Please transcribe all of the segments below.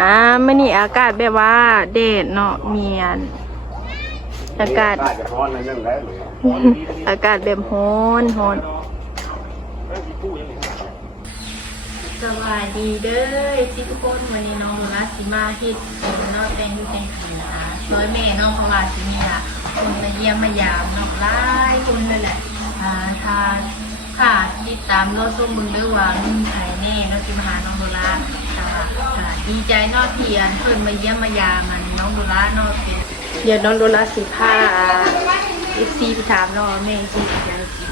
อ่ามื่อนี้อากาศแบบว่าแดดเนาะเมียน อากาศจะร้อนในเรื่องแล้วเลยอากาศแบบร้อนร้อนสวัสดีเด้อที่ทุกคนวันนี้น้องโรลัสสิมาเฮ็ดเนาะแต่งอยู่แต่งผีนะร้อยแม่น้องเพราะว่าสิมีอะคนมาเยี่ยมมายามเนาะหลายคนเลยแหละอ่าถ้า ค่ะติดตามรถส้มมึงด้วยว่ามีใครแน่เนาะสิมาหาน้องโรลัสค่ะค่ะดีใจเนาะที่อันเพิ่นมาเยี่ยมมายามมันน้องโรลัสเนาะเป็นเดี๋ยวน้องโรลัสสิพาเอฟซีไปถามเนาะแม่สิใจสิ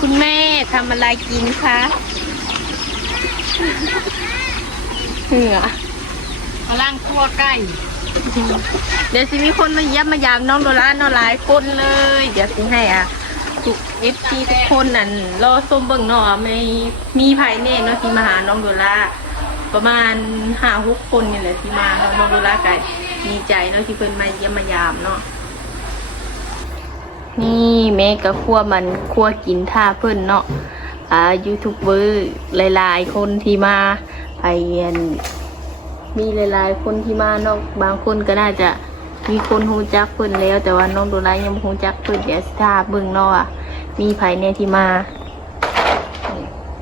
คุณแม่ทำอะไรกินคะเหงื่อมาล่างคั่วไก่ เดี๋ยวสิมีคนมาเยี่ยมมายามน้องโดราน้องหลายคนเลย เดี๋ยวสิให้อะทุกเอฟซีทุกคนนั่นรอส้มเบิ่งเนาะไม่มีภายแน่เนาะที่มาหาน้องโดราประมาณห้าหกคนนี่แหละที่มาเนาะน้องโดราก็ดีใจเนาะที่เพิ่นมาเยี่ยมมายามเนาะนี่แม่ก็คั่วมันคั่วกินท่าเพิ่นเนาะอ่ายูทูบเบอร์หลายๆ คนที่มาไปเรียน มีหลายๆ คนที่มาเนาะบางคนก็น่าจะมีคนฮู้จักเพิ่นแล้ว แต่ว่าน้องโดรายังบ่ฮู้จักเพิ่นเดี๋ยวสิท่าเบิ่งเนาะว่ามีไผแน่ที่มา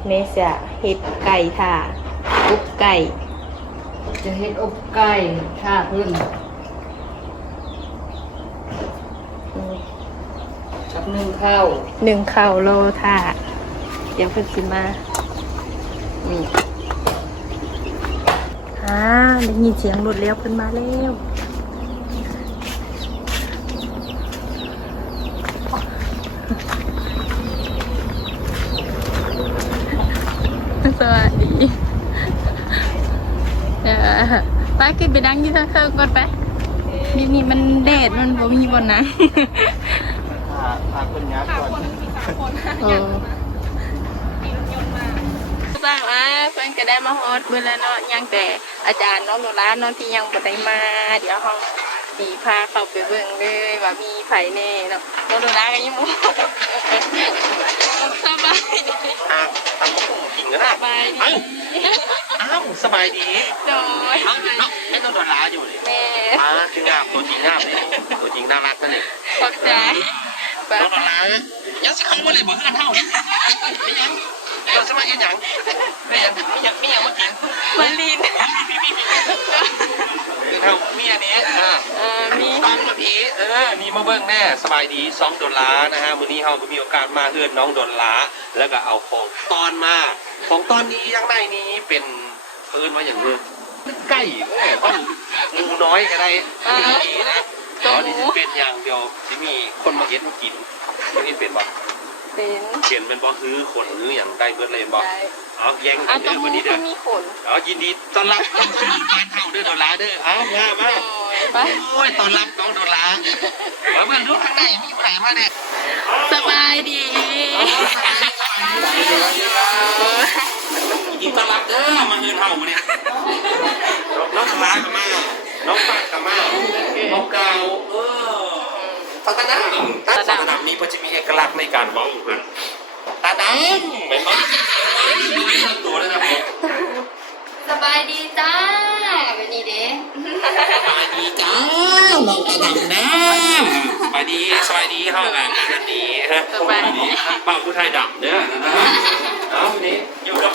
แม่จะเฮ็ดไก่ท่าอุบไก่ จะเฮ็ดอบไก่ข้าพื้นอืมกับนึ่งข้าวหนึ่งข้าวโลท่าเดี๋ยวเพิ่นสิมานี่ อ่าได้ยินเสียงรถแล้วเพิ่นมาแล้วสวัสดีเออไปขึ้นไปนั่งที่ทางเครื่องก่อนไปนี่นี่มันแดดมันบ่มีบนนะพาคนยักษ์ก่อนเออสร้างอะเพิ่นก็ได้มาฮอดเบิ่แล้วเนาะยังแต่ อาจารย์น้องโนราเนาะที่ยังบ่ได้มา เดี๋ยวเฮาสิพาเข้าไปเบิ่งเลยว่ามีไผแน่เนาะน้องโนราก็ยังบ่สบายดีอ้าวทำกุ้งกินกันสบายดีอ้าวสบายดีโดยเอ้าเนาะไม่ต้องโนล้าอยู่เลยแม่อ่าคืองามตัวจริงงามเลยตัวจริงน่ารักนะนี่ขอบใจไปโนล้ายังสิเข้ามาเลยบ่เฮือนเท่านี่ยัง เราจะมาเห็นยังไม่ยังไม่ยังไม่ยังมากินมาลินคือเท่าเมียนี้อ่าเอ่อมีตอนกับอีเออนี่มาเบิ่งแน่สบายดีสองโดนล้านะฮะมื้อนี้เฮาก็มีโอกาสมาเฮือนน้องโดนล้าแล้วก็เอาของตอนมาของตอนนี้ยังในนี้เป็นพื้นว่าอย่างเงี้ยไก่โอ้ยหมูน้อยก็ได้ดีนะตอนนี้จะเป็นอย่างเดียวที่มีคนมาเย็ดมากินอันนี้เป็นบ่ เป็นเขียนเป็นบ่ฮือคนฮืออย่างได้เบิดเลยบ่ได้เอาแย่งอะกันตรเด้องวันนี้นี้เด้ก็อมีขนเอายินดีต้อนรับเข้าสู่บ้านเฮาเด้อโดนล้าเด้อเอามามาโอ้ยไปโอ้ยตอนรับน้องโดนล้างมาเบิ่งดูข้างในมีผู้ใดมาเนี่ยสบายดียินดีต้อนรับเด้อมาเฮือนเฮามาเนี่ยน้องสลากับมาน้องปากกับมาน้องเกาเออ ตาตาดำตาตาดำนี่ก็จะมีเอกลักษณ์ในการบอกกันตาดำเป็นว่าตัวเลยนะผมสบายดีจ้าแบบนี้เด้สบายดีจ้าน้องตาดำนะสบายดีสบายดีเฮากันดีฮะสบายดีบ้าผู้ไทยดำเด้อนะเอานี่อยู่กับ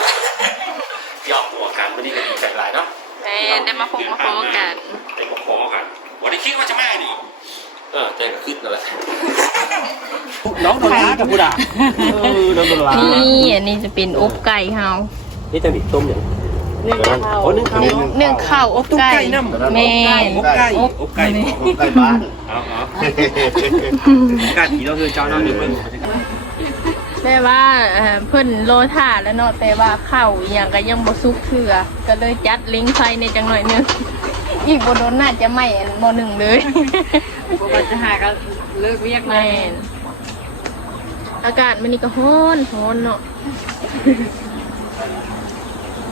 ยอมหัวกันวันนี้ก็ดีใจหลายเนาะแม่ได้มาพบมาพบกันได้มาขอกันวันนี้คิดว่าจะมาดิ เออแต่ก็คิดนั่นแหละน้องโดนล้ากับผู้ด่าเออน้องโดนล้านี่อันนี้จะเป็นอบไก่เฮานี่จะดิต้มอย่างหนึ่งข้าวโอ้นึ่งข้าวหนึ่งหนึ่งข้าวอบไก่แม่อบไก่อบไก่อบไก่บ้านเอาเอาการผีเราคือเจ้าน้ำดึงมันแม่ว่าเอ่อเพิ่นโลท่าแล้วเนาะแต่ว่าข้าวอหย่างก็ยังบ่สุกเทื่อก็เลยจัดลิงไฟในจังหน่อยหนึง อีกบ่โดนน่าจะไหม้อันบ่หนึ่งเลย บ่ว่าจะหาก็เลิกเวียกเลแม่ยนอากาศมันนี่ก็ร้อนร้อนเนาะ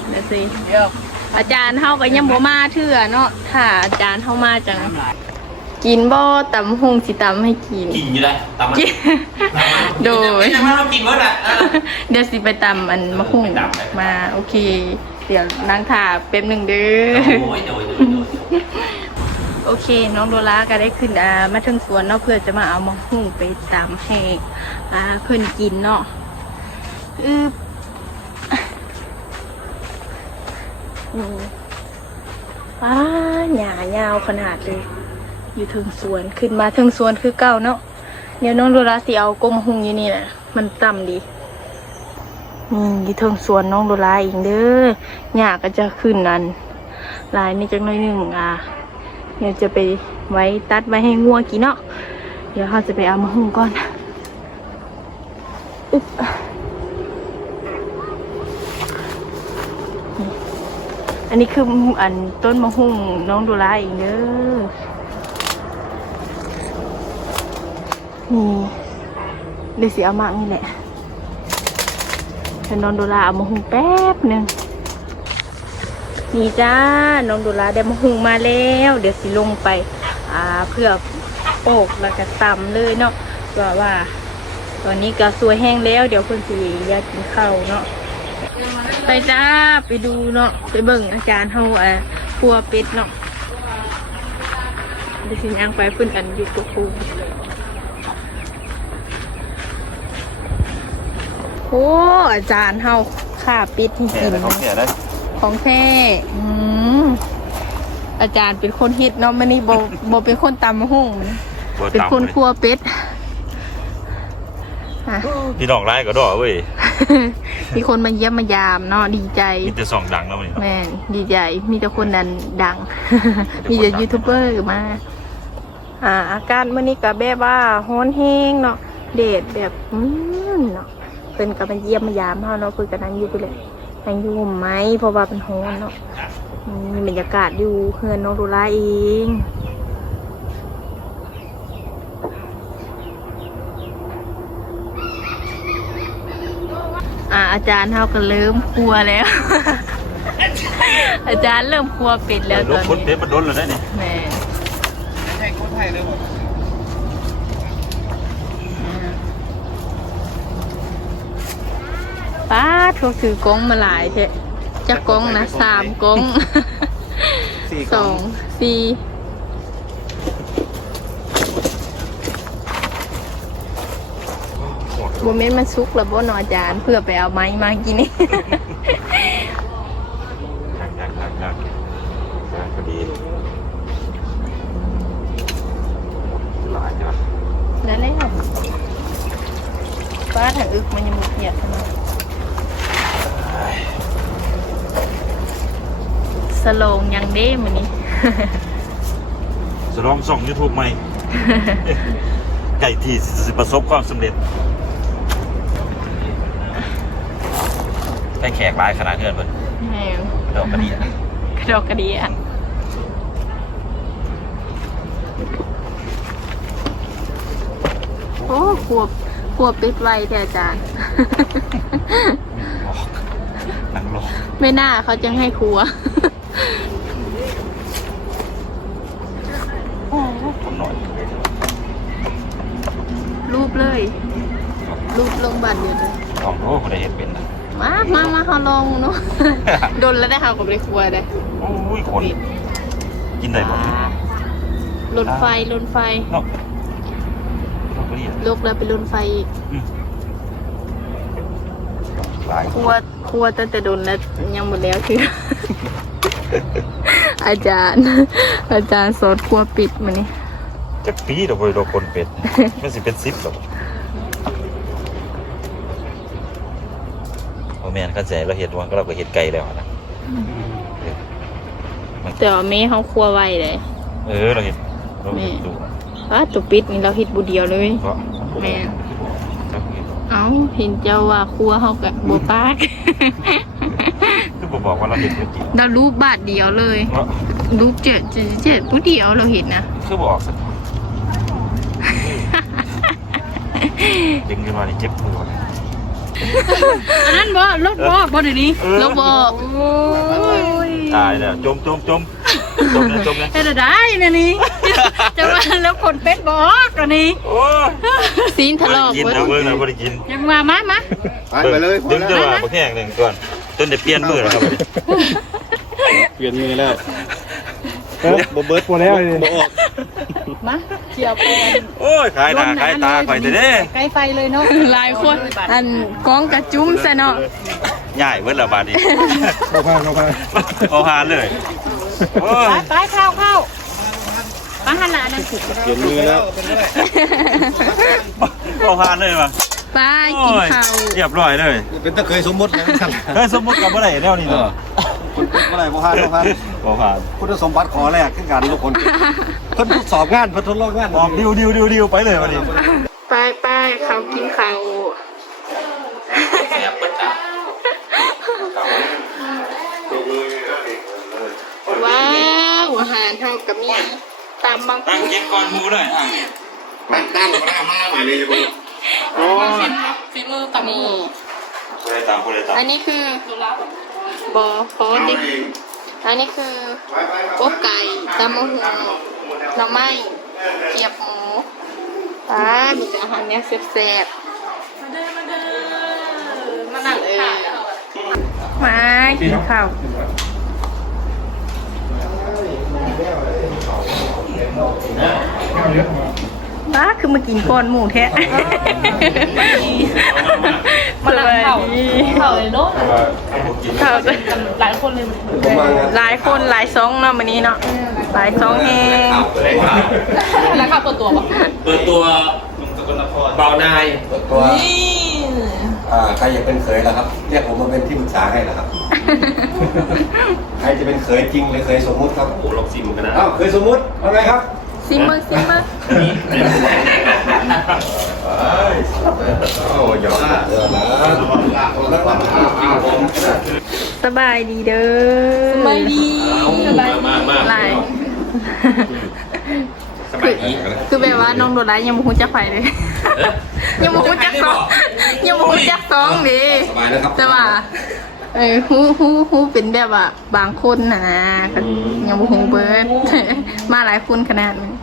เดี๋ยวสิเดี๋ยวอาจารย์เฮาก็ยังบ่มาเทื่อเนาะถ้าอาจารย์เฮามาจัง กิกินบ่ตำหงสิตำให้กิน กินอยู่ได้ตามมากิน โดยแต่ว่าเรากินเมื่อไหร่ะเดี๋ยวสิไปตำอันมะฮุ่งไปตำเลยมา โอเค เดี๋ยวนั่งถ่าแป๊บหนึ่งเด้อ โอ้ยโดยโดยโดย โอเค น้องโดราก็ได้ขึ้นมาถึงสวนเนาะเพื่อจะมาเอามะฮุ่งไปตำให้เพื่อนกินเนาะอืออ้าหญ้ายาวขนาดเลย อยู่ถึงสวนขึ้นมาถึงสวนคือเก่าเนาะเดี๋ยวน้องโดราสิเอากงมะฮุ่งอยู่นี่แหละมันต่ำดีนี่อยู่เทิงสวนน้องโดราอีกเด้อหญ้าก็จะขึ้นนั่น ลายนี่จักหน้อยหนึ่งอะเดี๋ยวจะไปไว้ตัดไว้ให้งัวกินเนาะเดี๋ยวเขาจะไปเอามาหุงก่อนอึ๊บอันนี้คืออันต้นมะฮุ่งน้องโดราอีกเด้อนี่เดี๋ยวสิเอามานี่แหละเป็นน้องโดราเอามาหุงแป๊บหนึ่ง นี่จ้า น้องโดราได้มาหุงมาแล้ว เดี๋ยวสิลงไป อ่าเพื่อโปกแล้วก็ตำเลยเนาะว่าว่า ตอนนี้ก็สวยแห้งแล้ว เดี๋ยวคนสิอยากกินข้าวเนาะไปจ้าไปดูเนาะไปเบิ่งอาจารย์เฮาอ่าครัวเป็ดเนาะเดี๋ยวสิย่างไปเพิ่นอันอยู่กับครูโอ้อาจารย์เฮาข้าปิดให้กินเขาเสียได้ ของแท้อืมอาจารย์เป็นคนเฮ็ดเนาะมันนี่โบโบเป็นคนตำมะฮุ่งมันเป็นคนครัวเป็ดอะพี่น้องไล่ก็ดอเว้ยมีคนมาเยี่ยมมายามเนาะดีใจ มีแต่สองดังแล้วมันแม่นดีใจ มีแต่คนดันดัง มีแต่ยูทูบเบอร์มา อ่า อาการเมื่อนี้ก็แบบว่าฮ้อนแห้งเนาะเดดแบบอืมเนาะเป็นกับมาเยี่ยมมายามเฮาเนาะคุยกันนั่งอยู่ไปเลย นั่งอยู่ห่มไหมเพราะว่าเป็นฮ้อนเนาะอืมมีบรรยากาศอยู่เฮือนน้องดูลาเองอ่าอาจารย์เฮาก็เริ่มกลัวแล้ว อาจารย์เริ่มกลัวเป็ดแล้วตรอถนคนนี้เป๊ะมันโดนเลยได้นี่แม่ ป้าทุกถือกงมาหลายเทะจะกงนะสามกงสองสี่โมเมนต์มันซุกแล้วบ่เนออาจารย์เพื่อไปเอาไม้มากินนี่ยังยังยังยังยังพอดีหลายจ้ะแล้วแล้วป้าถ้าอึกมันยังมีเกียดขนาด สโลงยังเด้มันนี่จะลองส่องยูทูบใหม่ ไก่ที่สิประสบความสำเร็จแค่แขกหลายขนาดเงินเพิ่นแหมดอกกระเดียกระดอกกระเดียโอ้ขวบขวบปิดไวแต่อาจารย์ นั่งรอไม่น่าเขาจึงให้ครัวคนหน่อยรูปเลยรูปลงบัตรเดียวเลยลองโอ้คนได้เห็นเป็นนะมามามาเขาลองเนาะโดนแล้วได้เขากับไปครัวได้โอ้ยคนกินได้หมดรถไฟรถไฟเนาะดอกกระเดียลูกแล้วไปรถไฟอีกหลายครัวครัวตั้งแต่โดนแล้วยังหมดแล้วคือ อาจารย์ อาจารย์สอนครัวปิดมานี่จักปีดอกเว้ยดอกคนเป็ดมันสิเป็นซิปหรอกโอ้แม่นเข้าใจเราเห็นว่าก็เราก็เห็นไกลแล้วนะแต่ว่าแม่เขาครัวไวเลยเออเราเห็นเราเห็นดูว่าตัวปิดนี่เราเห็ดบุเดียวเลยเพราะแม่น เอ้าเห็นเจ้าว่าครัวเขากับบัวปากคือบอกว่าเราเห็นจริงเรารูปบาทเดียวเลยเพราะรูปเจ็ดเจ็ดเจ็ดผู้เดียวเราเห็นนะคือบอกสักดึงขึ้นมานี่เจ็บปวดอันนั้นบ่รถบ่บ่เดี๋ยวนี้รถบ่โอ้ยตายแล้วจมจมจม จมเลยจมเลยเฮ็ดได้นะนี่จะว่าแล้วคนเป็ดบอกอันนี้โอ้ยซีนทะบ่เลาะได้กินเว้ยนะเบิ่งนะบ่ได้กินยังมามามาไปเลยพอดึงแล้วจังหวะบ่แห้งหนึงก่อนจนได้เปลี่ยนมือแล้วครับเปลี่ยนมือแล้วเออบ่เบิร์ดพอแล้วเลยบ่ออกมาเกี่ยวไปโอ้ยขายหน้าขายตาข่อยแต่เด้ใกล้ไฟเลยเนาะหลายคนอันกล้องกระจุ้มซะเนาะง่ายเบิดละบาดนี้ เข้าพานเข้าพานเอาหานเลย โอ้ยไปเข้าเข้ามาหันหน้านั่นเปลี่ยนมือแล้วเอาหานเลยว่ะไปโอ้กินยข้าวเรียบร้อยเลยเป็นตะเคยสมมตินะท่านเฮ้ยสมมุติกับบ่ได้แนวนี้เนาะคนเมื่อไหร่บ่พานบ่พานบ่ผ่านคุณสมบัติขอแรกขึ้นกันทุกคนเพิ่นทดสอบงานเพิ่นทดลองงานออกดิวดิวดิวดิวไปเลยวันนี้ไปไปเขากินข้าวว้าวอาหารเท่ากับมีตามบางตั้งกินก่อนหมูเลยทางตั้งตั้งหน้ามาใหม่เลยบ่ฟิมือกับนี่บ่ได้ตามบ่ได้ตามอันนี้คือบอฟอติอันนี้คืออบไก่ตำมะฮุงหน่อไม้เกียบหมูตามีแต่อาหารเนี้ยแซ่บๆมาเด้อมาเด้อมานั่งค่ะมากินข้าว ป้าคือมากินก้อนหมูแท้มาลังเข่าเข่าเลยเนาะเข่าหลายคนเลยหลายคนหลายซองเนาะวันนี้เนาะหลายซองแฮงแล้วข้าวตัวตัวปะเปิดตัวเบานายตัว อ่าใครอยากเป็นเขยล่ะครับเรียกผมมาเป็นที่ปรึกษาให้ล่ะครับ ใครจะเป็นเขยจริงหรือเขยสมมุติครับโอ้ลองซิมกันนะอ้าวเขยสมมุติว่าไงครับซิมเมอร์ซิมเมอร์โอ้ยอดเออนะแล้วก็เอาผมสบายดีเด้อสบายดีสบายมากมากหลายส บายดีคือแบบว่าน้องโดรายังบ่ฮู้จักไผเลยยังบ่ฮู้จักซองยังบ่ฮู้จักซองเดิสบายนะครับแต่ว่าเออฮู้ฮู้ฮู้เป็นแบบว่าบางคนน่ะนะก็ยังบ่ฮู้เบิดมาหลายคนขนาดนี้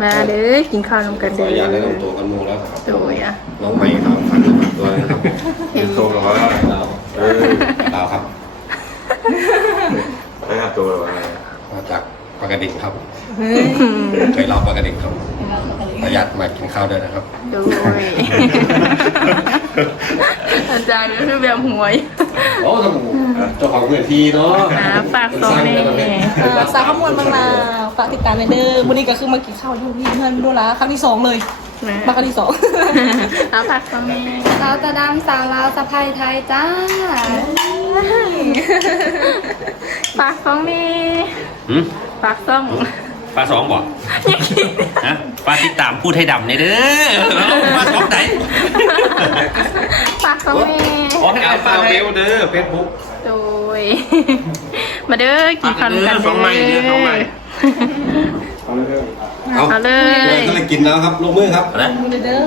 มาเด้อกินข้าวนำกันขอเด้อนุญาตแนะอนำตัวกันหมูแล้วครับโดยอะน้องใหม่ครับฟันตัวนะครับเป็นตัวกับว่าเราเออเราครับได้ครับตัวว่ามาจากปากกระดิ่งครับ เคยเล่าปากกระดิ่งครับประหยัดมากินข้าวด้วยนะครับโดยอาจารย์ก็คือแบบหวย โอ้ทำเจ้าของเวทีเนาะอ่าฝากซองแม่เอ่อสาวขมวลบางนาฝากติดตามในเด้อวันนี้ก็คือมากินข้าวอยู่ที่เพื่อนดูแลครั้งที่สองเลยนะมาครั้งที่สองเอาฝากซองแม่สาวตะดำสาวลาวสะพายไทยจ้าฝากซองแม่หืมฝากซอง ปลาสองบอกฮะปลาติดตามพูดให้ดำเนี่ยเด้อปลาสองไหนฝากซองแม่ขอให้เอาปลาเวลเด้อเฟซบุ๊กโดย มาเด้อกินข้าวด้วยกันฝากเด้อสองไม้เด้อสองไม้เอาเอาเลยก็เลยกินแล้วครับลงมือครับ นะเด้อ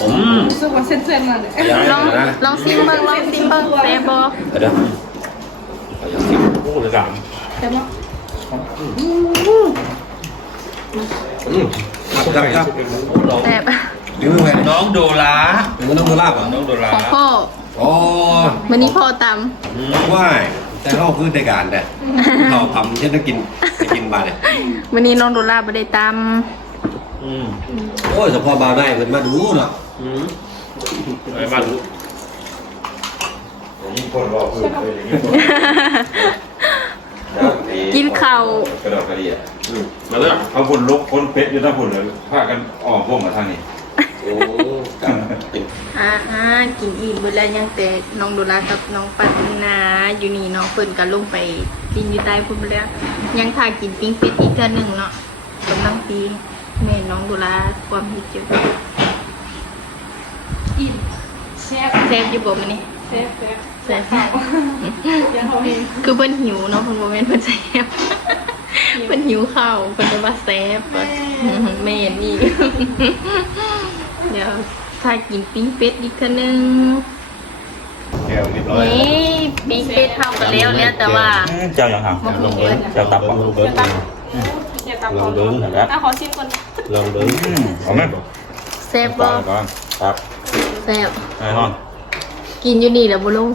ผมรู้สึกว่าเส้นๆมาเลยลองลองซิมเบิ้งลองซิมเบิ้งเซฟบอเดี๋ยวพูดเลยสาม อืมครับครับครับแซบดื้อไหมน้องโดราเป็นน้องโดลาบเหรอน้องโดราของพ่ออ๋อวันนี้พ่อตว่ายแต่เราคือในการแต่เราทำเช่นต้องกินจะกินบาเนี่ยำวันนี้น้องโดราไม่ได้ตอืมโอ้ยเฉพาะบาได้เพิ่นมาดูเนาะอืมไอ้บ้านรู้อย่างนี้คนบอกคืออย่างนี้ำ กินข้าว กระดอกกระเดียมาเด้อเอาคนลกคนเพชรอยู่ทั้งคนเลยพากันออกพวกมาทางนี้โอ้กับเป็นอ่าอ่ากินอิ่มเบิดแล้วยังแต่น้องโดรากับน้องปัตนาอยู่นี่น้องเปิ่นกันลงไปกินอยู่ใต้พุ่นไปแล้ว ยังทากินปิ้งเป็ดอีกเทื่อหนึ่งเนาะกำลังปีแม่น้องโดราความฮิตอยู่อิ่มแซ่บเซฟอยู่บ่มื้อนี้ แซ่บแซ่บ เซฟคือเพิ่นหิวเนาะเพิ่นบ่แม่นเพิ่นเซฟเพิ่นหิวข้าวเพิ่นจะมาเซฟเพิ่นแม่นอีกเดี๋ยวถ้ากินปิ้งเป็ดอีกเทื่อหนึงแก้วเรียบร้อยนี่ปิ้งเป็ดเท่ากันแล้วเนี่ยแต่ว่าเจ้าอย่างห่างเจ้าตับปะอย่าตามเขาเลยอะขอชิมก่อนลองดูอืมเอาไหมแซ่บก่บ่อนก่อนครับแซ่บแน่นอน กินอยู่นี่แหละบ่ลง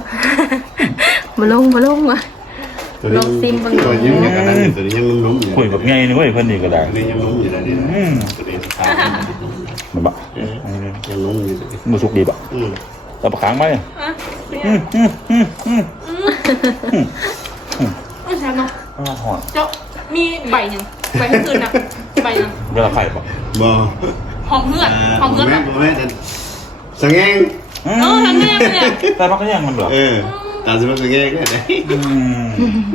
บ่ลงบ่ลงว่ะลองซิมเบิ่งตัวยิ้มอย่างนั้นตัวนี้ยังลุ้มๆอยู่คุยแบบไงนี่เว้ยเพิ่นนี่ก็ได้ตัวนี้ยังลุ้มอยู่นะนี่อืมตัวนี้ขามันบะยังลุ้มอยู่มือสุกดีบะอืมตับค้างไหมอะเป็นไงอืมอืมอืมอืมไม่ใช่เนาะอ่าหอมเจ้ามีใบหยังใบเมื่อคืนนะใบหยังเวลาไข่ปะบ่หอมเพื่อนหอมเพื่อนแม่อะบ่แม่แต่สังเงง เออทันแน่เลยแต่พักก็ยังมันเหรอเออตาสิมาสังเงงได้อืม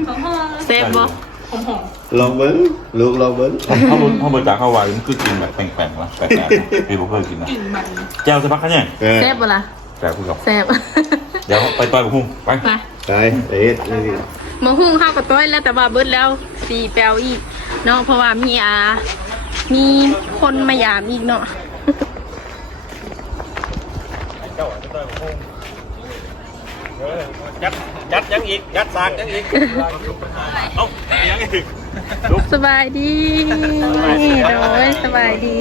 หอมเพื่อนแซ่บบ่หอมหอมลองเบิ่งลูกลองเบิ่งเขาบนเขาบนจากเขาวายมันคือกินแบบแปลงๆนะแปลกๆนะพี่บอกเคยกินนะกลิ่นใบแก้วจะพักก็ยังเออแซ่บบ่ล่ะแปลกพี่กับแซ่บเดี๋ยวไปต่อยกับพุ่งไปไปไปเอ็ดนี่มาหุ้งข้าวกับต้อยแล้วแต่ว่าเบิดแล้วสี่แปลวอีกเนาะเพราะว่ามีอามีคนมายามอีกเนาะ ยัดยัดยังอีกยัดสากยังอีกเอ้ายังอีกสบายดีโดยสบายดี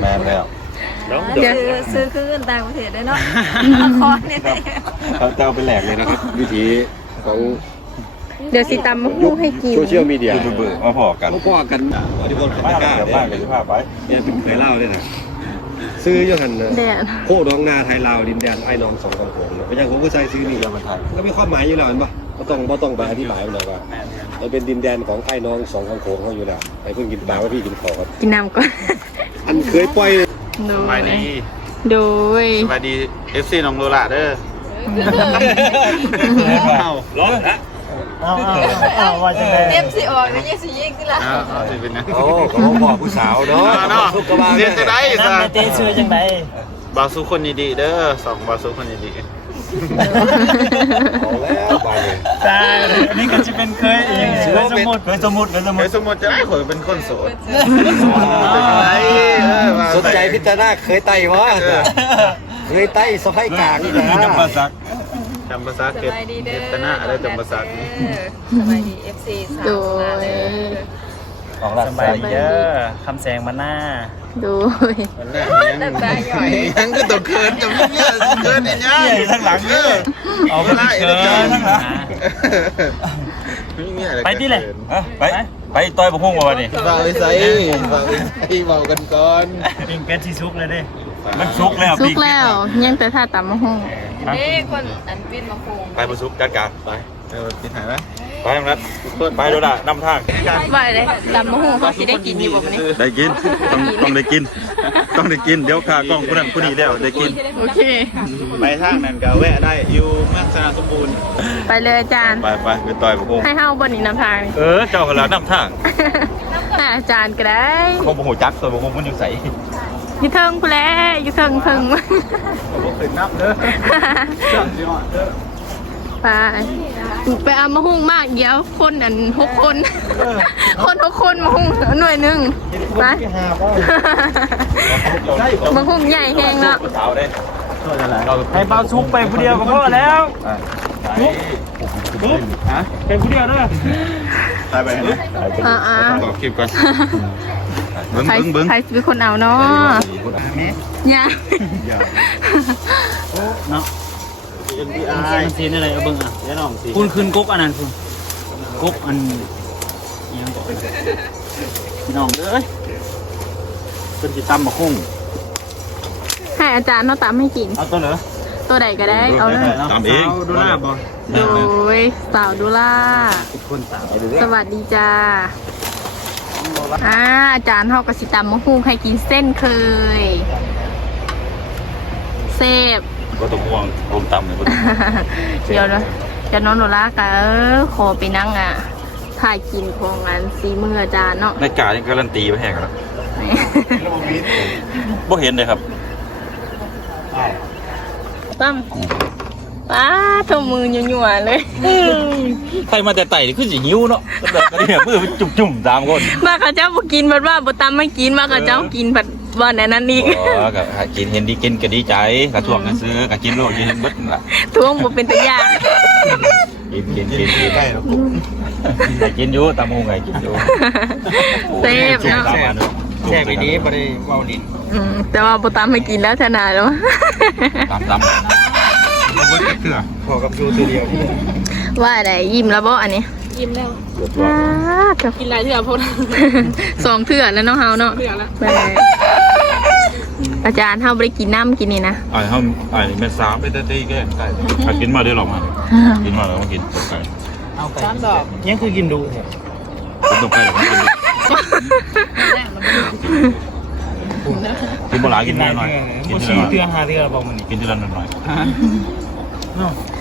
แมนแล้วเดี๋ยวซื้อคือเงินต่างประเทศได้เนาะคอเนี่ยเขาเจ้าเป็นแหลกเลยนะครับวิธีของเดี๋ยวสิตำมาหุ้งให้กินโซเชียลมีเดียยูทูบเบอร์มาพอกันเขาพ่อกันอธิบดีมาไม่กล้าเดี๋ยวเนี่บ้านเดี๋ยวยจะพาไปเนี่ยเป็นเคยเล่าด้วยนะ ซื้ออยังหันนะแดด โคดองนาไทยลาวดินแดนไอ้น้องสองของผมนะเป็นอย่างผมก็ใช้ซื้อนี่เดี๋ยวมาไทยก็มีความหมายอยู่แล้วเห็นปะก็ต้องก็ต้องไปอธิบายมันหน่อยว่ามันเป็นดินแดนของไอ้น้องสองของโขงเขาอยู่แล้วไอ้เพิ่งกินปลาว่าพี่กินขอครับกินน้ำก่อน อันเคยปล่อยโดสบายยดีโดยสบายดี FC น้องโลละเด้อร้อนนะ เต็มสิออกแล้วยังสิยิงสิล่ะอ้าวเอาสิเป็นนะโอ้เขาบอกผู้สาวเนาะเนาะสุกกระบาลเรีเนี่ยยนจะได้ซะเต้ชื่อจังไดบาสุคนดีๆเด้อสองบาสุคนดีเอาแล้วบาเลยใช่อันนี้ก็จะเป็นเคยเองเคยสมุดเคยสมุดเคยสๆมุไอ้ดสมมติจะได้ข่อยเป็นคนโสดเป็นไงเออว่าสนใจพิจารณาเคยไต่วะเคยไต่สะพายกลางนี่นะจำปาสัก จำภาษาเก็บเก็บตนาอะไรจำภาษาสบายดี FC สาโดวมาเลยยของหลักสบายดีเด้อคำแสงมาหน้าโดยมันน่ายังยังก็ต้องเขินจำเนี่ยเขินอีกยังใหญ่ทั้งหลังเด้อเอาไปเชิญทั้งหลังไปที่เลยอะไปไปต่อยกับพุ่งมาวันนี้ฝากไปใส่ฝากไปใส่เบากันก่อนปิ้งเป็ดที่ซุกเลยเด้มันซุกแล้วสุกแล้วยังแต่ถ้าตำมาหุ้ง เด้คนอันปิ้นมาโคงไปมาซุกจัดการไปเออปิดหายไหมไปนัดไปโดดานำทางไปเลยตำมาหุ้งเขาสิได้กินอยู่บ่มื้อนี้ได้กินต้องต้องได้กิน ต้องได้กินเดี๋ยวขากล้องคนนั้นคนนี้แล้วได้กินโอเคไปทางนั้นก็แวะได้อยู่เมืองสนาสมบูรณ์ไปเลยอาจารย์ไปไปไปต่อยกับพุ่งให้เฮาบ่นี่นำทางนี่เออเจ้าขลานำทางให้อาจารย์ก็ได้เขาบอกหัวจักตัวบอกมันอยู่ใส อยู่เทิงพู้นแหล้วอยู่เทิงเทิงผมเคยนับเด้อจำสิฮอดเด้อไปไปเอามาหุ้งมากเดี๋ยวคนอันหกคน คนหกคนมาหุ้งหน่วยหนึ่งไปมาหุ้งใหญ่แหงเนาะสาวได้ให้เบาซุกไปผู้เดียวก็พอแล้วซุกฮะเป็นผู้เดียวเด้อตายไปนะอ่าอ่าต่อคลิปก่อน เบิ้งใครเบิ้งเบิ้งใครเป็นคนเอาเนาะเนี่ยเนาะมันสีอะไรเอาเบิ่งอะเดี๋ยวน้องสีคุณคืนกุ๊กอันนั้นคุณกุ๊กอันยังบอกพี่น้องเอ้ยเป็นจิตำมาคุ้งให้อาจารย์เนาะตามให้กินเอาตัวเหรอตัวใดก็ได้เอาเลยตามเองดูหน้าบ่โดยสาวดุล่าคนสาวสวัสดีจ้า อ่าอาจารย์เฮากสิตามมะฮุ่งให้กินเส้นเคยเซฟก็ต้องห่วงลมต่ำเลยเดี๋ยวนะเดี๋ยวน้องโนรากะเออขอไปนั่งอะถ่ายกินของอันซีมืออาจารย์เนาะในกายังการันตีไปแหกแล้วบ่เห็นเลยครับตั้ม ป้าทำมือหยั่วๆเลยใครมาแต่ไต่นี่คือสิหิวเนาะแบบนี้มือมันจุ่มๆตามคนมากับเจ้าบ่กินบัดว่าบ่ตามไม่กินมากับเจ้ากินบัดบ่อนอันนั้นอีกอ๋อก็กินเห็นดีกินก็ดีใจกระทวงกันซื้อก็กินโลดกินเบิดนั่นล่ะทวงบ่เป็นตัวอย่างกินกินกินกินได้หรอกินอยู่ตามงไงกินอยู่เซฟเนาะแซ่บแช่ไปดีบ่ได้เว้าลิ้นอืมแต่ว่าบ่ตามให้กินแล้วชนะแล้วตามตาม พอกับอยู่ตัวเดียวว่าอะไรยิ้มแล้วบ่อันนี้ยิ้มแล้วอ้าจะกินหลายเถื่อพดสองเถื่อแล้วเนาะเฮาเนาะเถื่อแล้วแม่อาจารย์เฮาบ่ได้กินน้ำกินนี่นะไอ้ห้องไอ้แม่สาวไปได้ตีแก่ไก่ถ้ากินมาได้หรอกมากินมาแล้วมากินตกไก่เอาไก่ยังคือกินดูแท้กินตกไก่หรอกินกินโบราณกินน้อยหน่อยกินบ่ทีชี้ละหน่อยเตือหาเตือบอกมันกินทีละหน่อยเนาะ